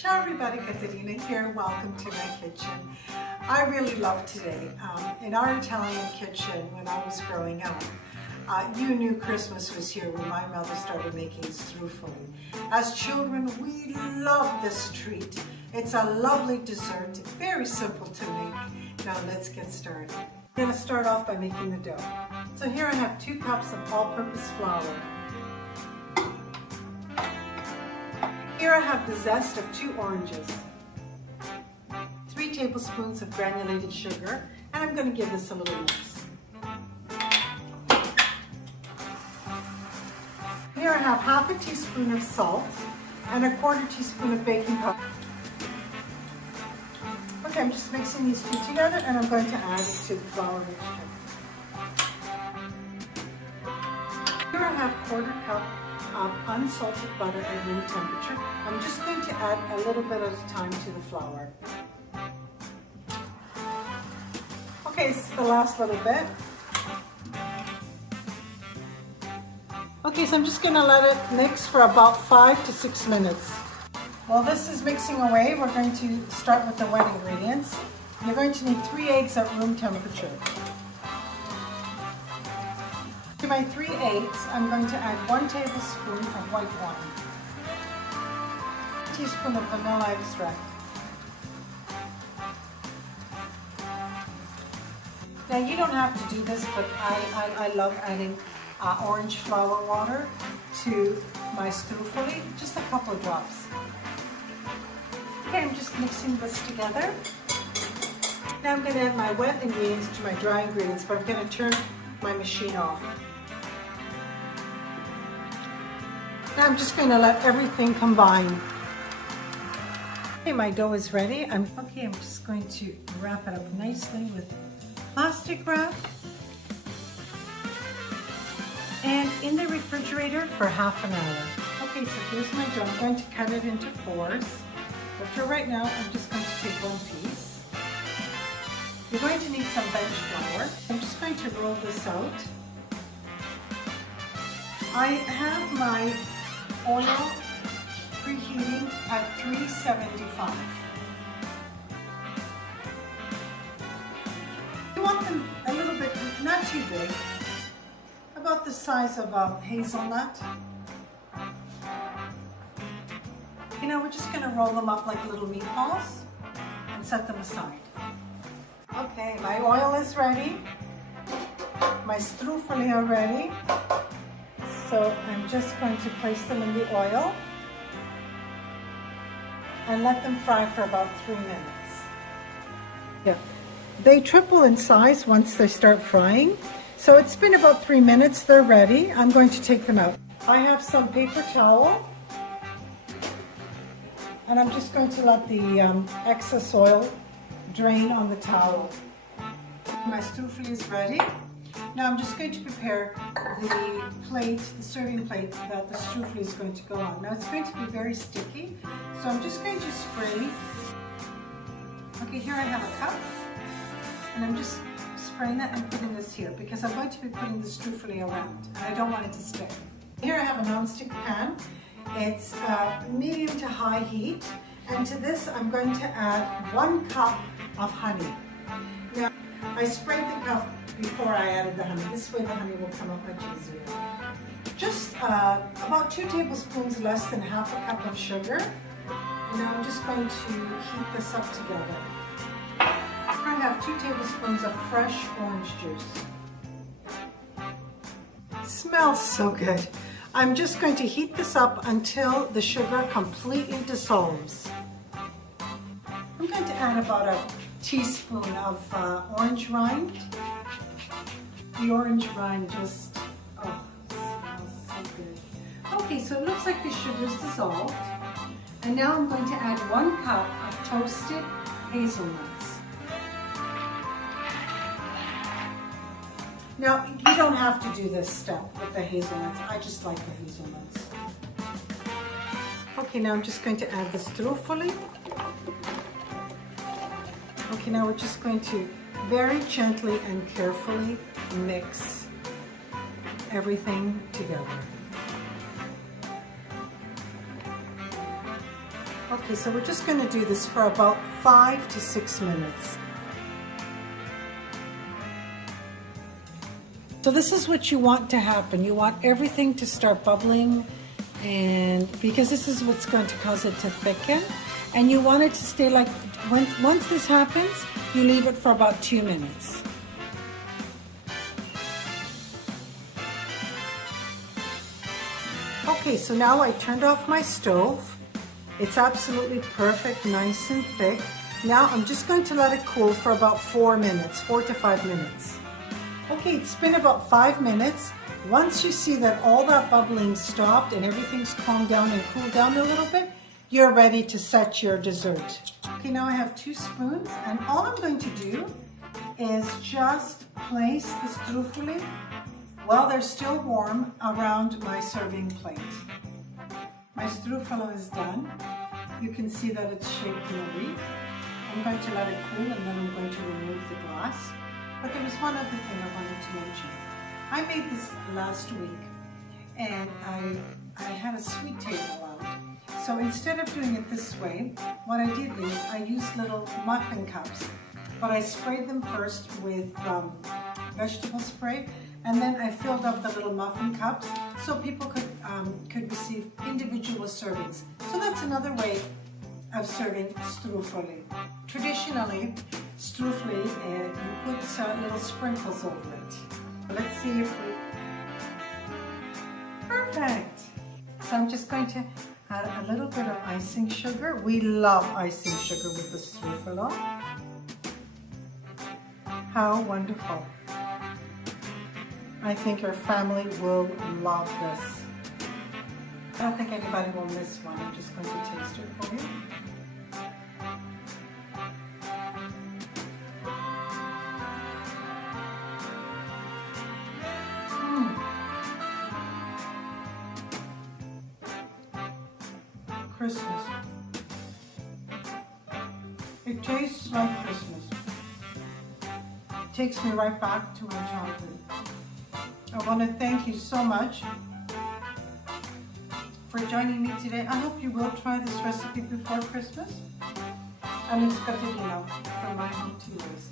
Ciao everybody, Caterina here. Welcome to my kitchen. I really love today. In our Italian kitchen, when I was growing up, you knew Christmas was here when my mother started making Struffoli. As children, we love this treat. It's a lovely dessert, very simple to make. Now let's get started. I'm going to start off by making the dough. So here I have 2 cups of all-purpose flour. Here I have the zest of 2 oranges, 3 tablespoons of granulated sugar, and I'm going to give this a little mix. Here I have half a teaspoon of salt and a 1/4 teaspoon of baking powder. Okay, I'm just mixing these 2 together and I'm going to add it to the flour mixture. Here I have 1/4 cup of unsalted butter at room temperature. I'm just going to add a little bit at a time to the flour. Okay, this is the last little bit. Okay, so I'm just going to let it mix for about 5 to 6 minutes. While this is mixing away, we're going to start with the wet ingredients. You're going to need 3 eggs at room temperature. To my 3 eggs, I'm going to add 1 tablespoon of white wine, 1 teaspoon of vanilla extract. Now you don't have to do this, but I love adding orange flower water to my Struffoli, just a couple of drops. Okay, I'm just mixing this together. Now I'm going to add my wet ingredients to my dry ingredients, but I'm going to turn my machine off. Now I'm just going to let everything combine. Okay, my dough is ready. I'm just going to wrap it up nicely with plastic wrap and in the refrigerator for half an hour. Okay, so here's my dough. I'm going to cut it into 4s, but for right now I'm just going to take 1 piece. You're going to need some bench flour. I'm just going to roll this out. I have my oil preheating at 375. You want them a little bit, not too big, about the size of a hazelnut. You know, we're just going to roll them up like little meatballs and set them aside. Okay, my oil is ready. My Struffoli are ready. So I'm just going to place them in the oil and let them fry for about 3 minutes. Yeah, they triple in size once they start frying. So it's been about 3 minutes, they're ready. I'm going to take them out. I have some paper towel and I'm just going to let the excess oil drain on the towel. My Struffoli is ready. Now I'm just going to prepare the plate, the serving plate that the Struffoli is going to go on. Now it's going to be very sticky, so I'm just going to spray. Okay, here I have a cup, and I'm just spraying that and putting this here because I'm going to be putting the Struffoli around, and I don't want it to stick. Here I have a non-stick pan. It's medium to high heat, and to this I'm going to add 1 cup of honey. Now I sprayed the cup before I added the honey. This way the honey will come up much easier. Just about 2 tablespoons less than half a cup of sugar. And now I'm just going to heat this up together. I have 2 tablespoons of fresh orange juice. It smells so good. I'm just going to heat this up until the sugar completely dissolves. I'm going to add about a teaspoon of orange rind. The orange rind just, smells so good. Okay, so it looks like the sugar's dissolved. And now I'm going to add 1 cup of toasted hazelnuts. Now, you don't have to do this step with the hazelnuts. I just like the hazelnuts. Okay, now I'm just going to add the Struffoli. Okay, now we're just going to very gently and carefully mix everything together. Okay, so we're just going to do this for about 5 to 6 minutes. So this is what you want to happen. You want everything to start bubbling, and because this is what's going to cause it to thicken. And you want it to stay like, once this happens, you leave it for about 2 minutes. Okay, so now I turned off my stove. It's absolutely perfect, nice and thick. Now I'm just going to let it cool for about 4 minutes, 4 to 5 minutes. Okay, it's been about 5 minutes. Once you see that all that bubbling stopped and everything's calmed down and cooled down a little bit, you're ready to set your dessert. Okay, now I have 2 spoons, and all I'm going to do is just place the struffoli while they're still warm around my serving plate. My struffolo is done. You can see that it's shaped in a wreath. I'm going to let it cool, and then I'm going to remove the glass. But there was one other thing I wanted to mention. I made this last week, and I had a sweet table out. So instead of doing it this way, what I did is I used little muffin cups, but I sprayed them first with vegetable spray, and then I filled up the little muffin cups so people could receive individual servings. So that's another way of serving struffoli. Traditionally, struffoli, you put little sprinkles over it. Let's see if we... Perfect! So I'm just going to add a little bit of icing sugar. We love icing sugar with the struffolo. How wonderful. I think your family will love this. I don't think anybody will miss one. I'm just going to taste it for you. Christmas. It tastes like Christmas. It takes me right back to my childhood. I want to thank you so much for joining me today. I hope you will try this recipe before Christmas. I'm Struffoli from my home to yours.